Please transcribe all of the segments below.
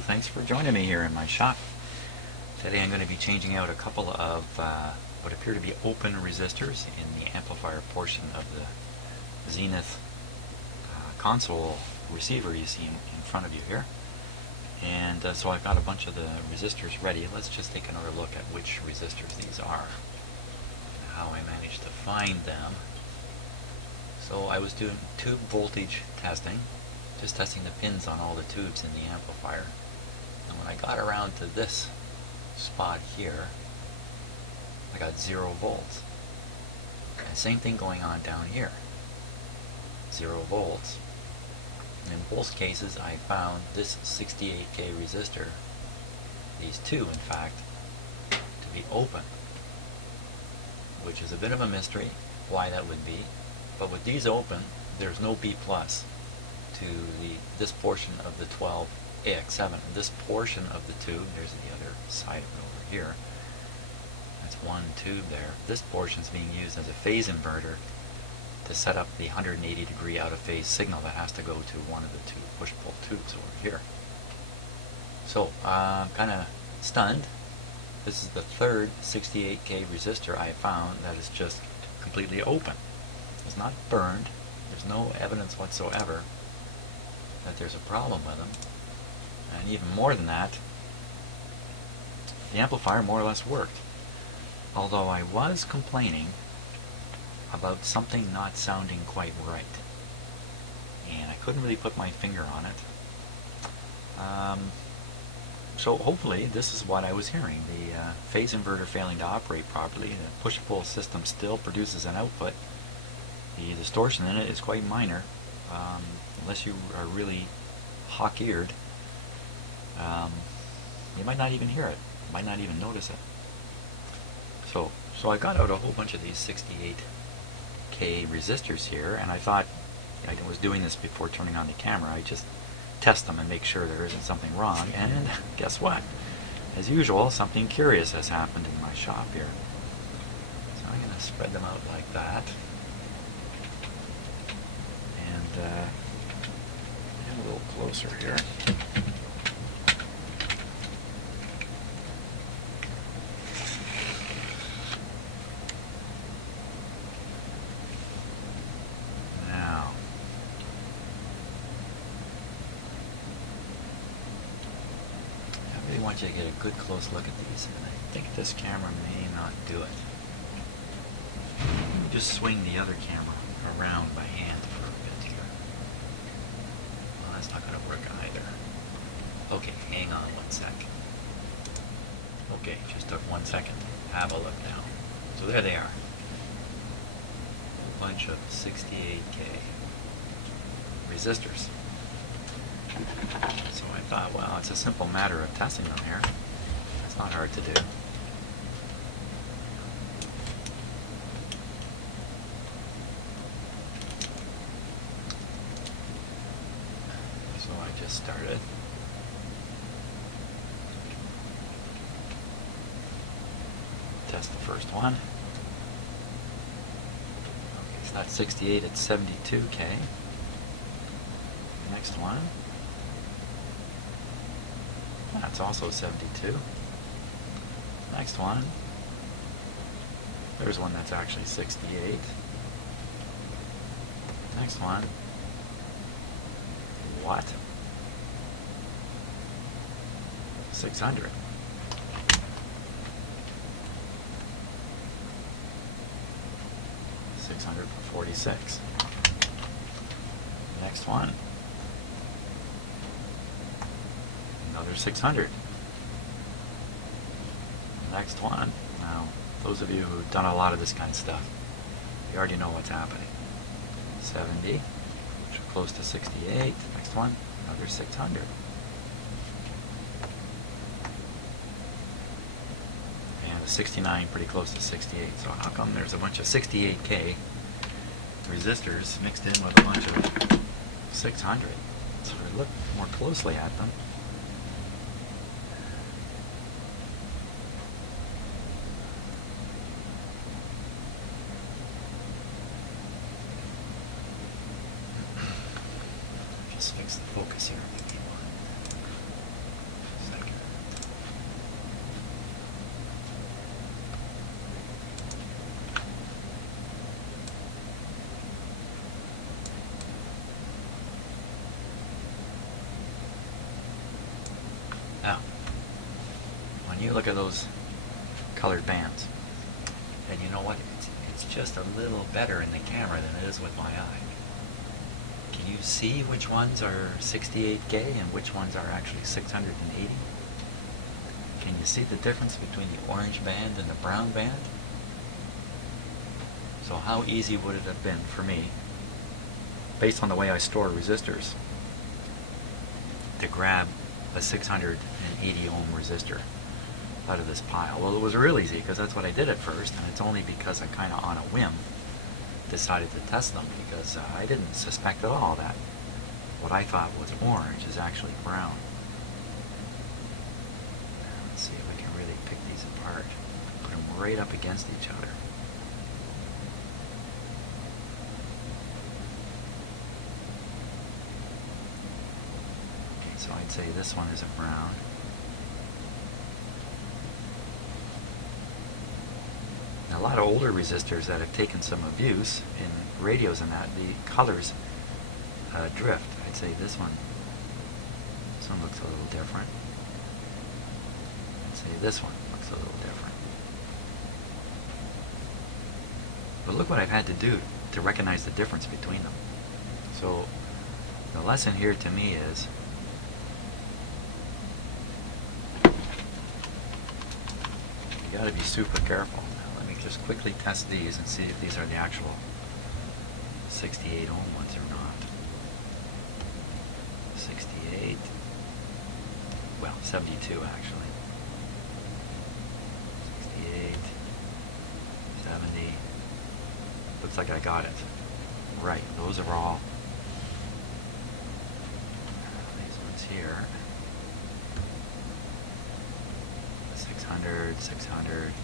Well, thanks for joining me here in my shop. Today I'm going to be changing out a couple of what appear to be open resistors in the amplifier portion of the Zenith console receiver you see in front of you here. And so I've got a bunch of the resistors ready. Let's just take another look at which resistors these are and how I managed to find them. So I was doing tube voltage testing, just testing the pins on all the tubes in the amplifier. And when I got around to this spot here, I got 0 volts. And same thing going on down here. 0 volts. And in both cases I found this 68K resistor, these two in fact, to be open. Which is a bit of a mystery why that would be. But with these open, there's no B plus to this portion of the 12AX7. This portion of the tube, there's the other side of it over here. That's one tube there. This portion is being used as a phase inverter to set up the 180 degree out of phase signal that has to go to one of the two push-pull tubes over here. So I'm kind of stunned. This is the third 68K resistor I found that is just completely open. It's not burned. There's no evidence whatsoever that there's a problem with them. And even more than that, the amplifier more or less worked. Although I was complaining about something not sounding quite right. And I couldn't really put my finger on it. So hopefully this is what I was hearing. The phase inverter failing to operate properly. The push-pull system still produces an output. The distortion in it is quite minor. Unless you are really hawk-eared, you might not even hear it. You might not even notice it. So I got out a whole bunch of these 68K resistors here, and I thought, I was doing this before turning on the camera, I just test them and make sure there isn't something wrong, and guess what? As usual, something curious has happened in my shop here. So I'm going to spread them out like that. And get a little closer here. Now, I really want you to get a good close look at these, and I think this camera may not do it. Let me just swing the other camera around by hand for a bit here. Well, that's not going to work either. Okay, hang on 1 sec. Okay, just took 1 second. Have a look now. So there they are. A bunch of 68K resistors. So I thought, well, it's a simple matter of testing them here. It's not hard to do. So I just started. Test the first one. Okay, it's not 68, it's 72K. Next one. That's also 72. Next one. There's one that's actually 68. Next one. What? 600. For 46. Next one. Another 600. Next one. Now, those of you who've done a lot of this kind of stuff, you already know what's happening. 70, which are close to 68. Next one, another 600. And 69, pretty close to 68. So how come there's a bunch of 68K resistors mixed in with a bunch of 600? So we look more closely at them. Just fix the focus here. You look at those colored bands, and you know what? It's just a little better in the camera than it is with my eye. Can you see which ones are 68K and which ones are actually 680? Can you see the difference between the orange band and the brown band? So how easy would it have been for me, based on the way I store resistors, to grab a 680 ohm resistor out of this pile? Well, it was real easy, because that's what I did at first, and it's only because I kind of on a whim decided to test them, because I didn't suspect at all that what I thought was orange is actually brown. Let's see if I can really pick these apart. Put them right up against each other. Okay, so I'd say this one is a brown. A lot of older resistors that have taken some abuse in radios and that, the colors drift. I'd say this one looks a little different. I'd say this one looks a little different. But look what I've had to do to recognize the difference between them. So the lesson here to me is you got to be super careful. Just quickly test these and see if these are the actual 68 ohm ones or not. 68, well, 72 actually. 68, 70. Looks like I got it. Right, those are all these ones here. 600, 600.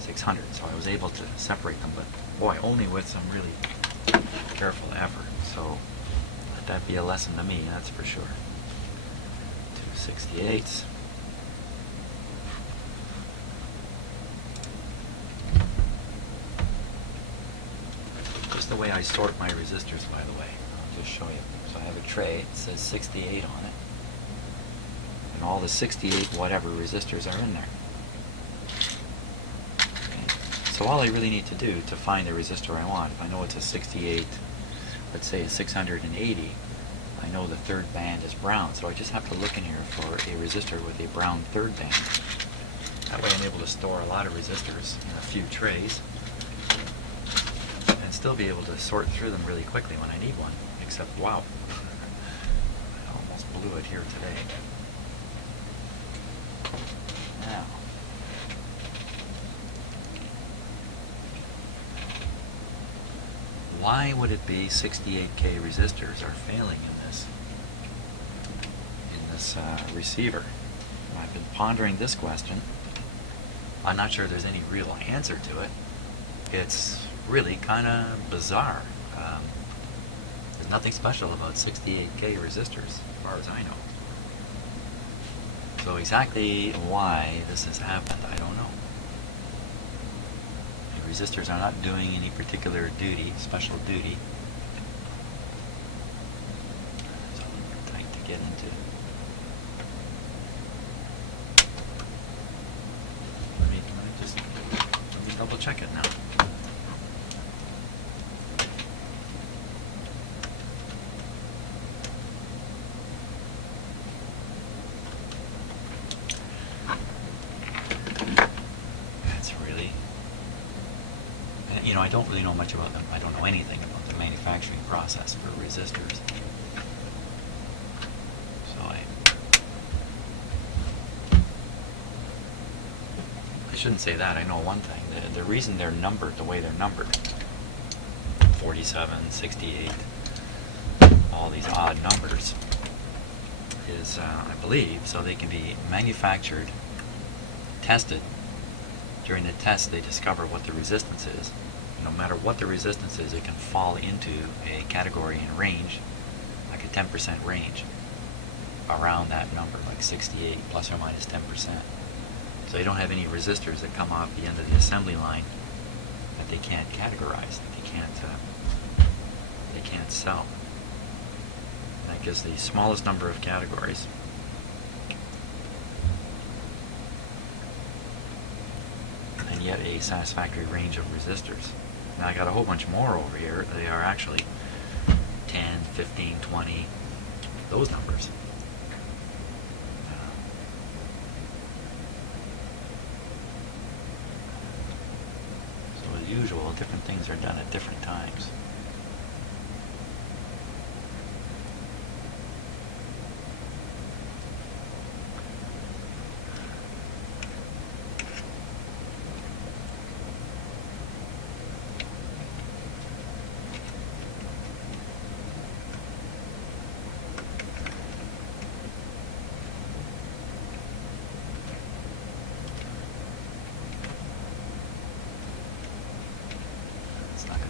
600, so I was able to separate them, but boy, only with some really careful effort. So let that be a lesson to me, that's for sure. 268s. Just the way I sort my resistors, by the way. I'll just show you. So I have a tray, it says 68 on it, and all the 68 whatever resistors are in there. So all I really need to do to find the resistor I want, if I know it's a 68, let's say a 680, I know the third band is brown, so I just have to look in here for a resistor with a brown third band. That way I'm able to store a lot of resistors in a few trays and still be able to sort through them really quickly when I need one, except wow, I almost blew it here today. Now, why would it be 68K resistors are failing in this receiver? And I've been pondering this question. I'm not sure there's any real answer to it. It's really kind of bizarre. There's nothing special about 68K resistors, as far as I know. So exactly why this has happened, I don't know. Resistors are not doing any particular duty, special duty. It's a little tight to get into. Let me double check it now. You know, I don't really know much about them. I don't know anything about the manufacturing process for resistors. So I shouldn't say that. I know one thing. The reason they're numbered the way they're numbered, 47, 68, all these odd numbers, is, I believe, so they can be manufactured, tested. During the test, they discover what the resistance is. No matter what the resistance is, it can fall into a category and range, like a 10% range, around that number, like 68 plus or minus 10%. So they don't have any resistors that come off the end of the assembly line that they can't categorize, that they can't sell. That gives the smallest number of categories. yet a satisfactory range of resistors. Now I got a whole bunch more over here. They are actually 10, 15, 20, those numbers. So as usual, different things are done at different times.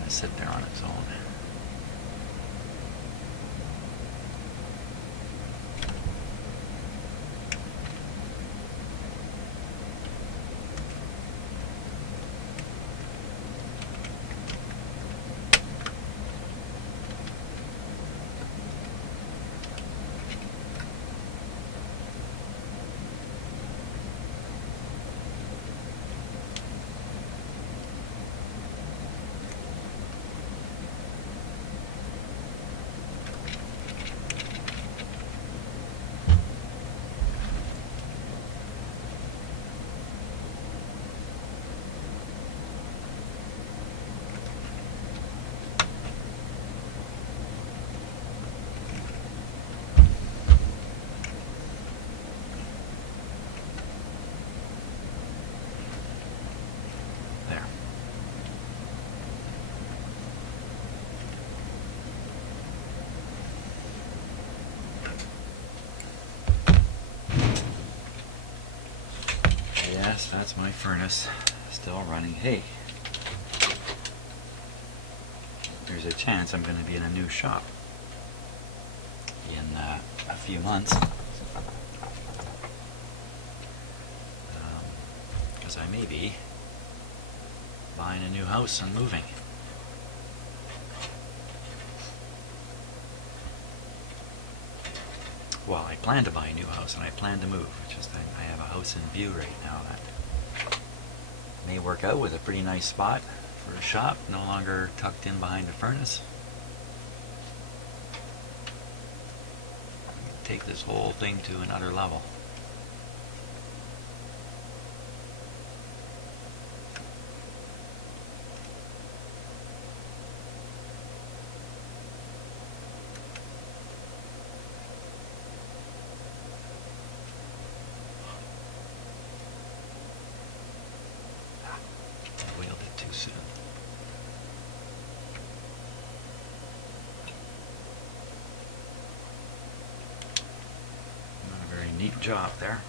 Sit there on its own. Yes, that's my furnace still running. Hey, there's a chance I'm going to be in a new shop in a few months, because I may be buying a new house and moving. Well, I plan to buy a new house and I plan to move. It's just I have a house in view right now that may work out with a pretty nice spot for a shop, no longer tucked in behind a furnace. Take this whole thing to another level. Soon. Not a very neat job there.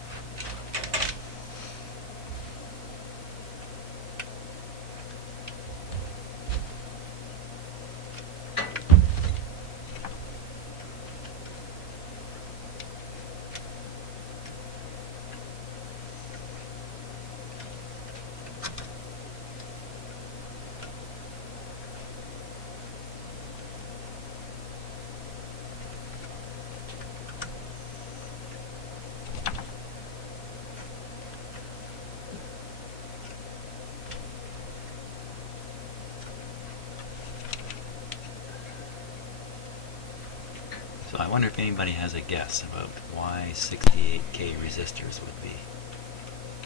So I wonder if anybody has a guess about why 68K resistors would be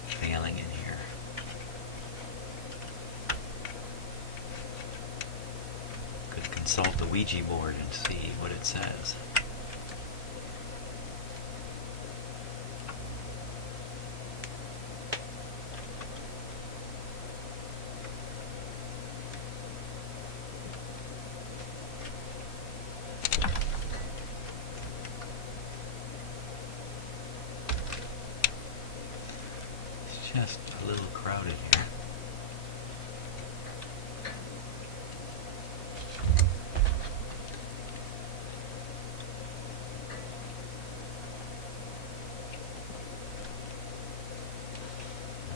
failing in here. Could consult the Ouija board and see what it says. Just a little crowded here.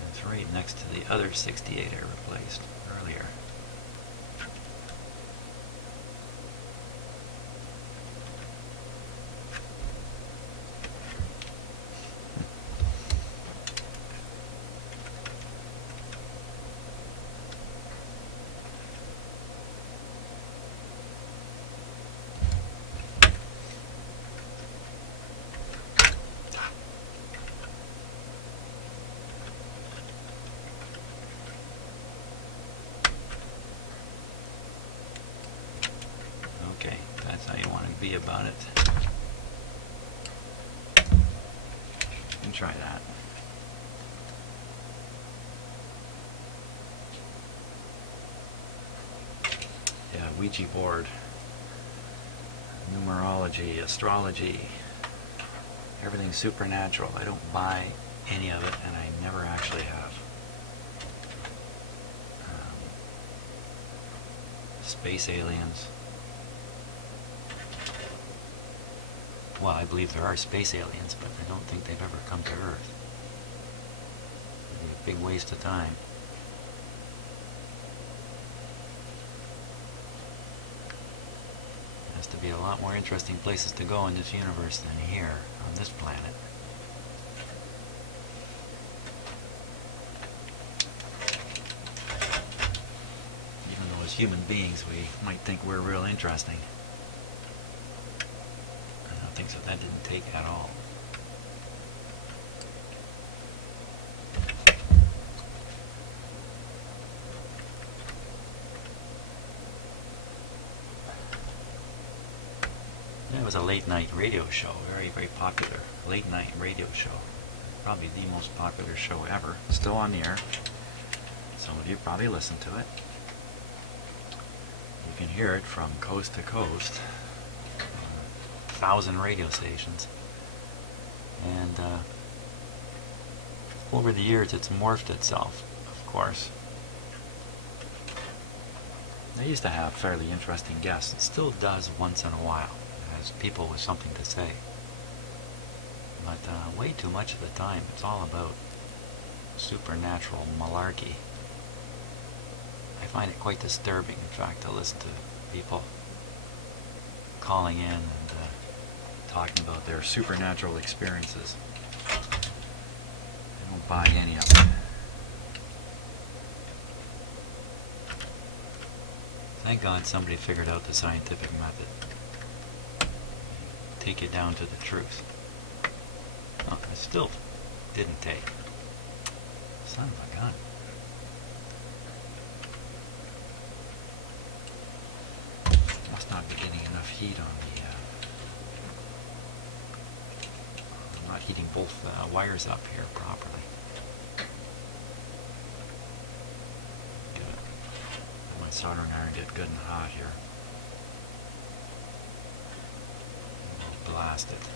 It's right next to the other 68 I replaced earlier. see about it. You can try that. Yeah, Ouija board, numerology, astrology, everything's supernatural. I don't buy any of it, and I never actually have. Space aliens. Well, I believe there are space aliens, but I don't think they've ever come to Earth. It'd be a big waste of time. There has to be a lot more interesting places to go in this universe than here on this planet. Even though as human beings we might think we're real interesting. So that didn't take at all. It was a late night radio show, very, very popular late night radio show. Probably the most popular show ever. Still on the air. Some of you probably listen to it. You can hear it from coast to coast. 1,000 radio stations, and over the years it's morphed itself, of course. They used to have fairly interesting guests. It still does once in a while, as people with something to say, but way too much of the time it's all about supernatural malarkey. I find it quite disturbing, in fact, to listen to people calling in and talking about their supernatural experiences. I don't buy any of it. Thank God somebody figured out the scientific method. Take it down to the truth. Oh, it still didn't take. Son of a gun. Must not be getting enough heat on the I'm not heating both wires up here properly. Good. My soldering iron get good and hot here. We'll blast it.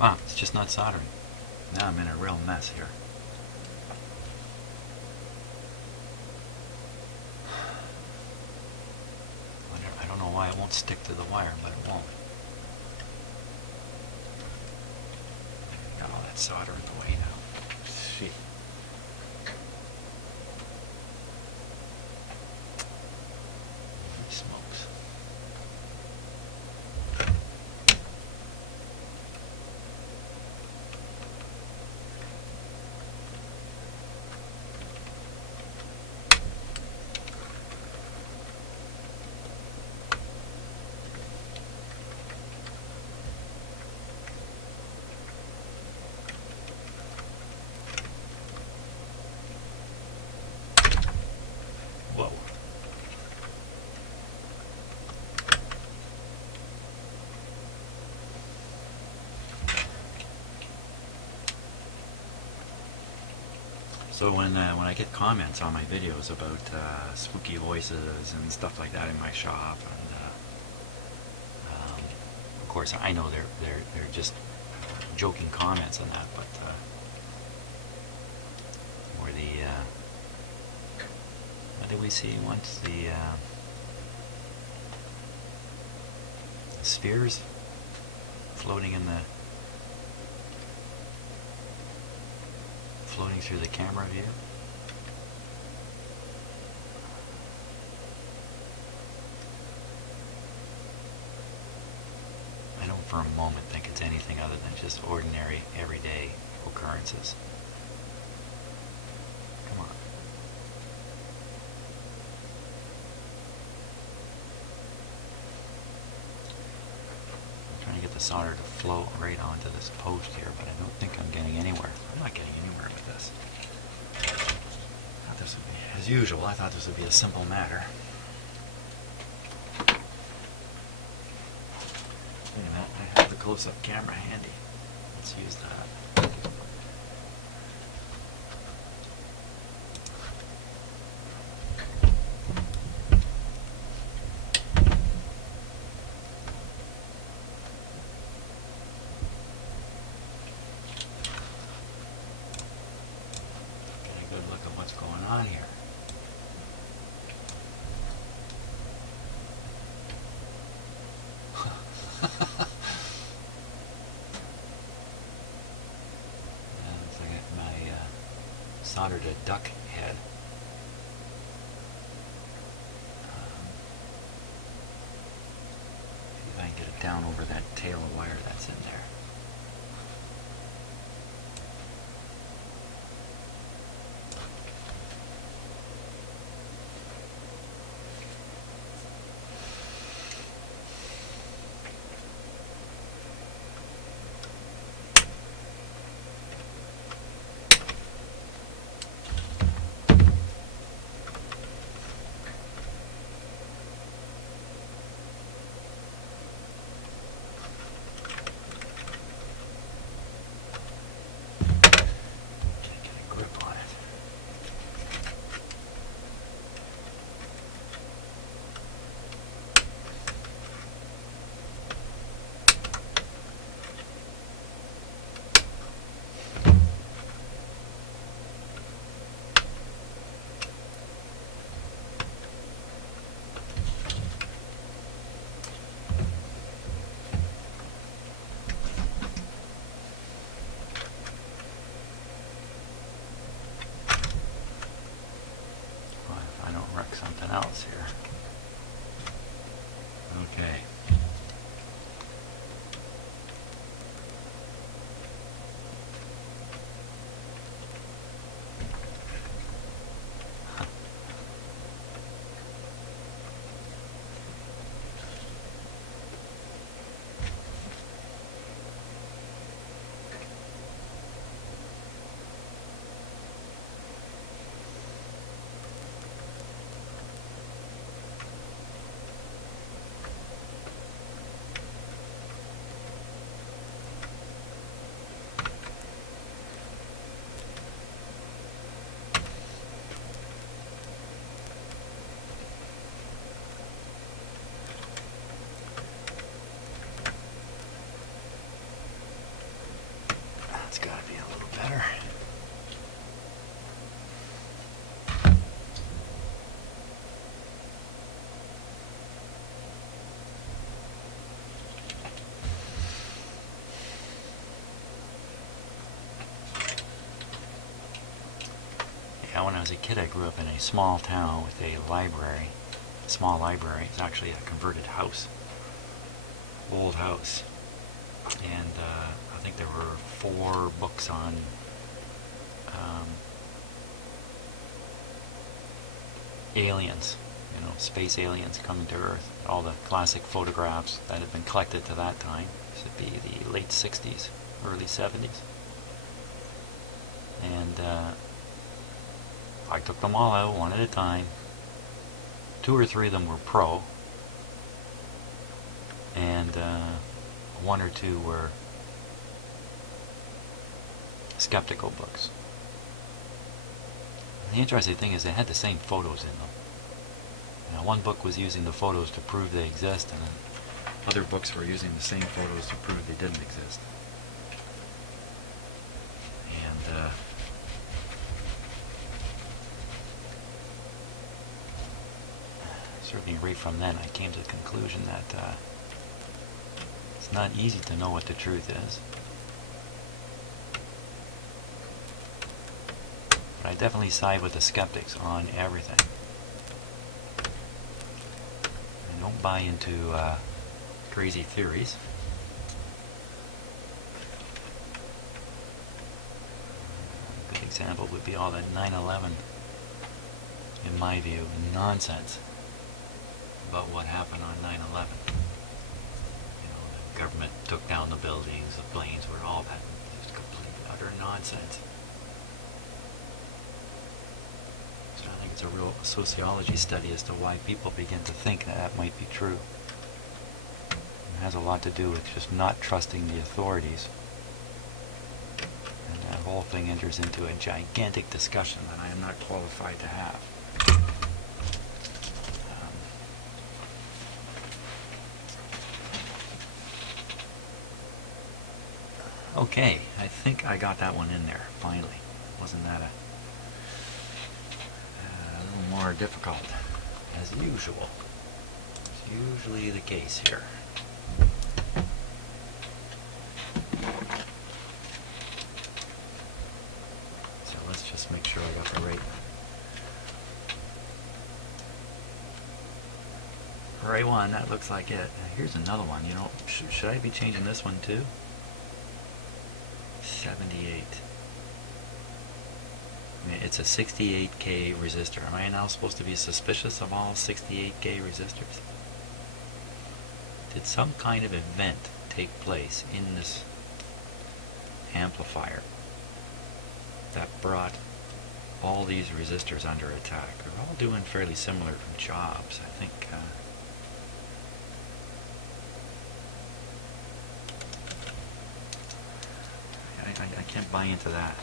Ah, it's just not soldering. Now I'm in a real mess here. I don't know why it won't stick to the wire, but it won't. Got all that solder in the way now. Shit. Holy smokes. Whoa. So when I get comments on my videos about spooky voices and stuff like that in my shop, and of course I know they're just joking comments on that, but or the what did we see once, the spheres floating through the camera view. for a moment think it's anything other than just ordinary, everyday occurrences. Come on. I'm trying to get the solder to flow right onto this post here, but I don't think I'm getting anywhere. I'm not getting anywhere with this. I thought this would be, as usual, I thought this would be a simple matter. Wait a minute, I have the close-up camera handy. Let's use that. Get a good look at what's going on here. Looks like my soldered a duck head. See if I can get it down over that tail of wire that's in there. Something else here. Okay. That's got to be a little better. Yeah, when I was a kid, I grew up in a small town with a library. A small library. It's actually a converted house. Old house. And I think there were 4 books on aliens, you know, space aliens coming to Earth. All the classic photographs that had been collected to that time. This would be the late 60s, early 70s. And I took them all out one at a time. 2 or 3 of them were pro. And 1 or 2 were skeptical books. And the interesting thing is they had the same photos in them. Now, one book was using the photos to prove they exist, and other books were using the same photos to prove they didn't exist. And certainly right from then I came to the conclusion that it's not easy to know what the truth is. But I definitely side with the skeptics on everything. I don't buy into crazy theories. example would be all that 9/11, in my view, nonsense about what happened on 9/11. You know, the government took down the buildings, the planes were all that. Just complete utter nonsense. So I think it's a real sociology study as to why people begin to think that that might be true. It has a lot to do with just not trusting the authorities. And that whole thing enters into a gigantic discussion that I am not qualified to have. Okay, I think I got that one in there, finally. Wasn't that a little more difficult, as usual. It's usually the case here. So let's just make sure I got the right one. That looks like it. Now here's another one. You know, should I be changing this one too? 78. I mean, it's a 68K resistor. Am I now supposed to be suspicious of all 68K resistors? Did some kind of event take place in this amplifier that brought all these resistors under attack? They're all doing fairly similar jobs. I think I can't buy into that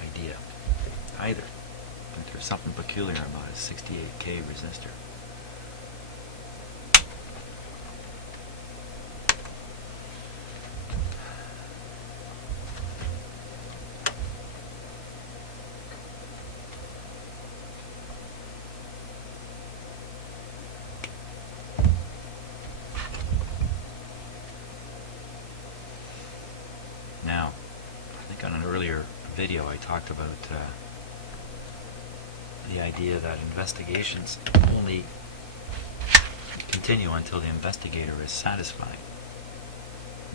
idea either. But there's something peculiar about a 68K resistor. Now, I think on an earlier video I talked about the idea that investigations only continue until the investigator is satisfied,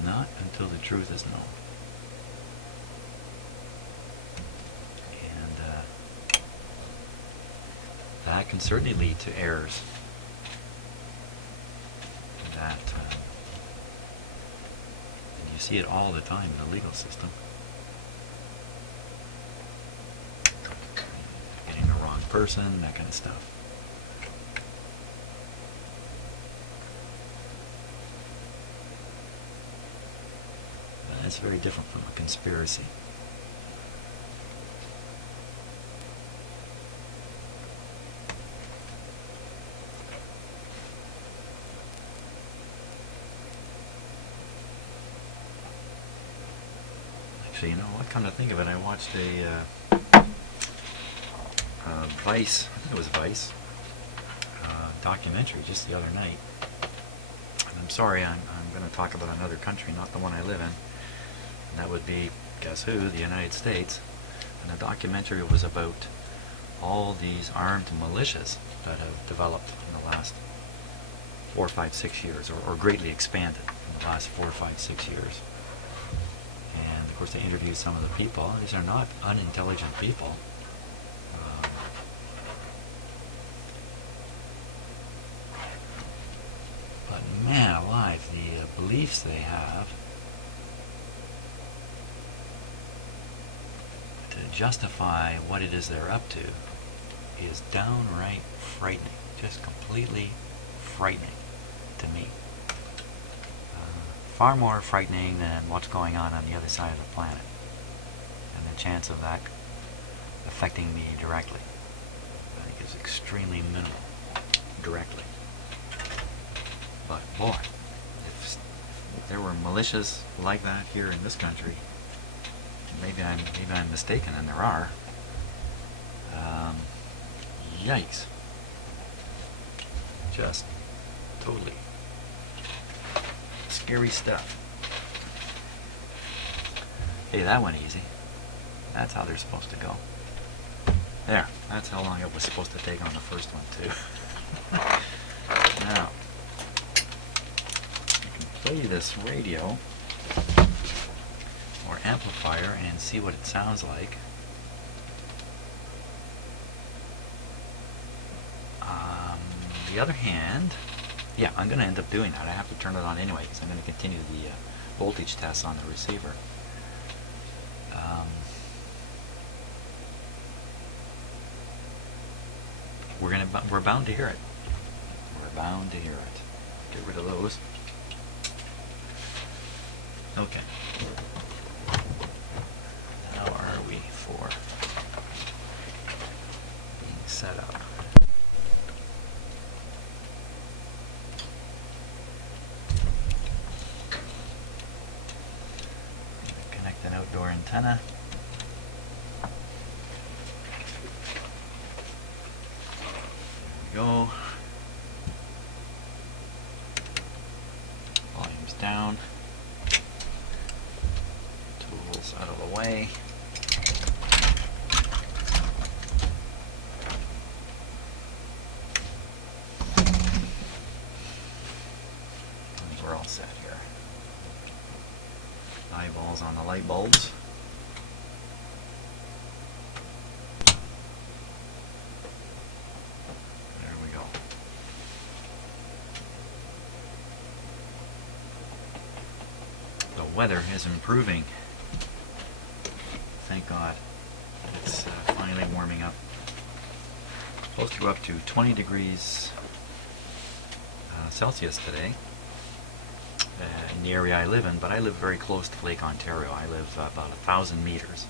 not until the truth is known. And that can certainly lead to errors that you see it all the time in the legal system. Getting the wrong person, that kind of stuff. But that's very different from a conspiracy. Actually, you know what? Come to think of it, I watched a Vice, I think it was Vice, documentary just the other night. And I'm sorry, I'm going to talk about another country, not the one I live in. And that would be, guess who? The United States. And the documentary was about all these armed militias that have developed in the last 4, 5, 6 years, or greatly expanded in the last 4, 5, 6 years. And of course they interviewed some of the people. These are not unintelligent people. But man alive, the beliefs they have to justify what it is they're up to is downright frightening. Just completely frightening to me. Far more frightening than what's going on the other side of the planet, and the chance of that affecting me directly, I think, is extremely minimal directly. But boy, if there were militias like that here in this country, maybe I'm mistaken, and there are. Yikes! Just totally scary stuff. Hey, that went easy. That's how they're supposed to go. There, that's how long it was supposed to take on the first one too. Now, you can play this radio or amplifier and see what it sounds like. the other hand, yeah, I'm going to end up doing that. I have to turn it on anyway because I'm going to continue the voltage tests on the receiver. We're bound to hear it. We're bound to hear it. Get rid of those. Okay. How are we for being set up? Connect an outdoor antenna. There we go. Volume's down. Tools out of the way. We're all set here. Eyeballs on the light bulbs. There we go. The weather is improving. Thank God. It's finally warming up. Supposed to go up to 20 degrees Celsius today in the area I live in, but I live very close to Lake Ontario. I live about 1,000 meters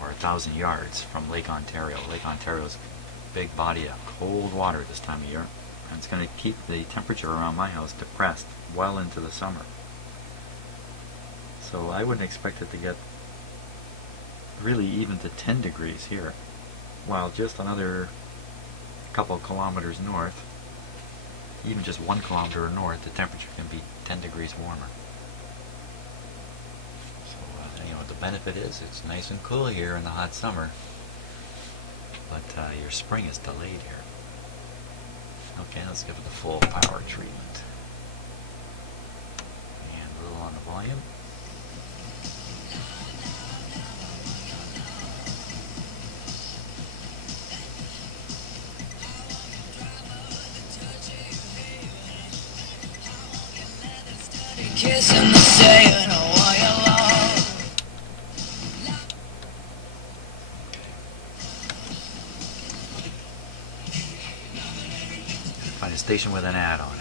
or 1,000 yards from Lake Ontario. Lake Ontario is a big body of cold water this time of year, and it's going to keep the temperature around my house depressed well into the summer. So I wouldn't expect it to get really even to 10 degrees here, while just another couple of kilometers north, even just 1 kilometer north, the temperature can be 10 degrees warmer. So you know what the benefit is? It's nice and cool here in the hot summer, but your spring is delayed here. Okay, let's give it the full power treatment. And a little on the volume. Kissing the saying, oh, why you love. Find a station with an ad on it.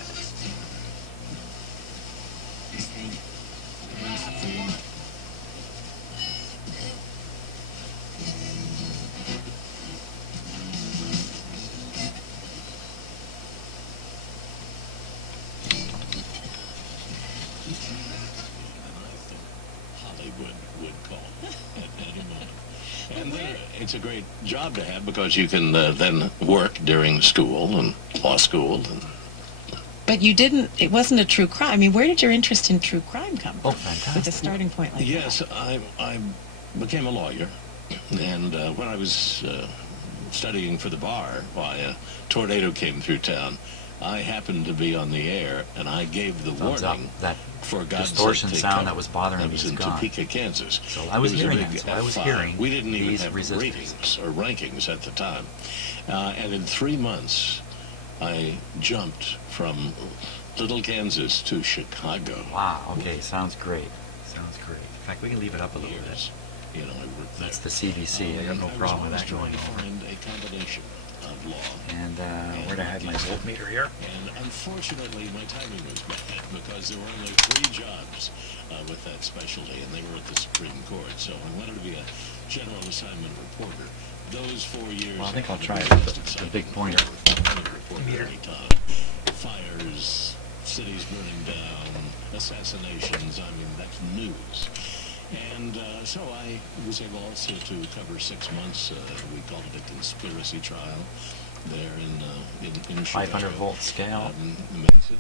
It's a great job to have because you can then work during school and law school. And but you didn't, it wasn't a true crime. I mean, where did your interest in true crime come from? Oh, fantastic. With a starting point like yes, that? I became a lawyer. And when I was studying for the bar, why a tornado came through town. I happened to be on the air, and I gave the warning. That for God's distortion sake, sound that was bothering me was is in gone. Topeka, Kansas. So I was hearing big that. So I was F5. hearing We didn't even these have resistors. ratings or rankings at the time. And in 3 months, I jumped from Little Kansas to Chicago. Wow. Okay. Sounds great. Sounds great. In fact, we can leave it up a little bit. You know, I worked there. That's the CBC. I got no problem with that going to over. find a combination of law. And where do I have my voltmeter here? And unfortunately, my timing was bad because there were only 3 jobs with that specialty, and they were at the Supreme Court. So I wanted to be a general assignment reporter. Those 4 years. Well, I think I'll try the the big pointer. Meter. Fires, cities burning down, assassinations. I mean, that's news. And so I was able also to cover 6 months. We called it a conspiracy trial there in Chicago. 500 volt scale. Manson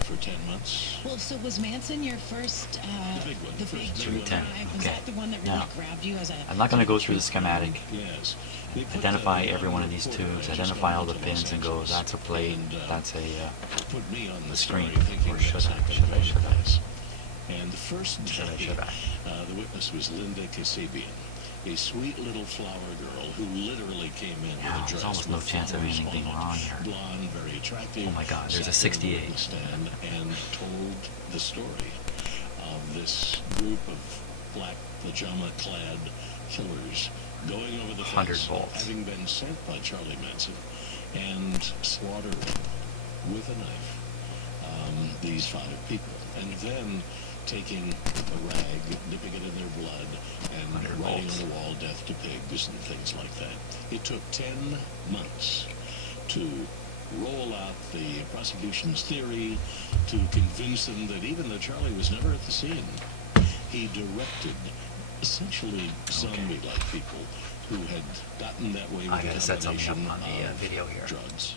for 10 months. Well, so was Manson your first, The big one. the First big big true one. crime? Was Okay. that the one that really Now, grabbed you as a... I'm not going to go through the schematic. Yes. They put Identify the, every one of these reporter tubes. just Identify all the to Los pins and go, Angeles. that's a plate, And, that's a put me on the screen. story thinking Or should that's I? not Should I? gonna Should I? pass. And the first Should I? day, Should I? the witness was Linda Kasabian. a sweet little flower girl who literally came in Yeah, with a there's dress almost no with chance of flowers anything being on it. wrong here. Blonde, very attractive. Oh my God, there's a sat there 68. on the stand and told the story of this group of black pajama-clad killers going over the 100 fence, volts. having been sent by Charlie Manson, and slaughtering with a knife these 5 people, and then taking a rag, dipping it in their blood, and 100 writing volts. on the wall, "Death to pigs," and things like that. It took 10 months to roll out the prosecution's theory, to convince them that even though Charlie was never at the scene, he directed essentially zombie-like people who had gotten that way with I a gotta set something up combination on the of video here. drugs.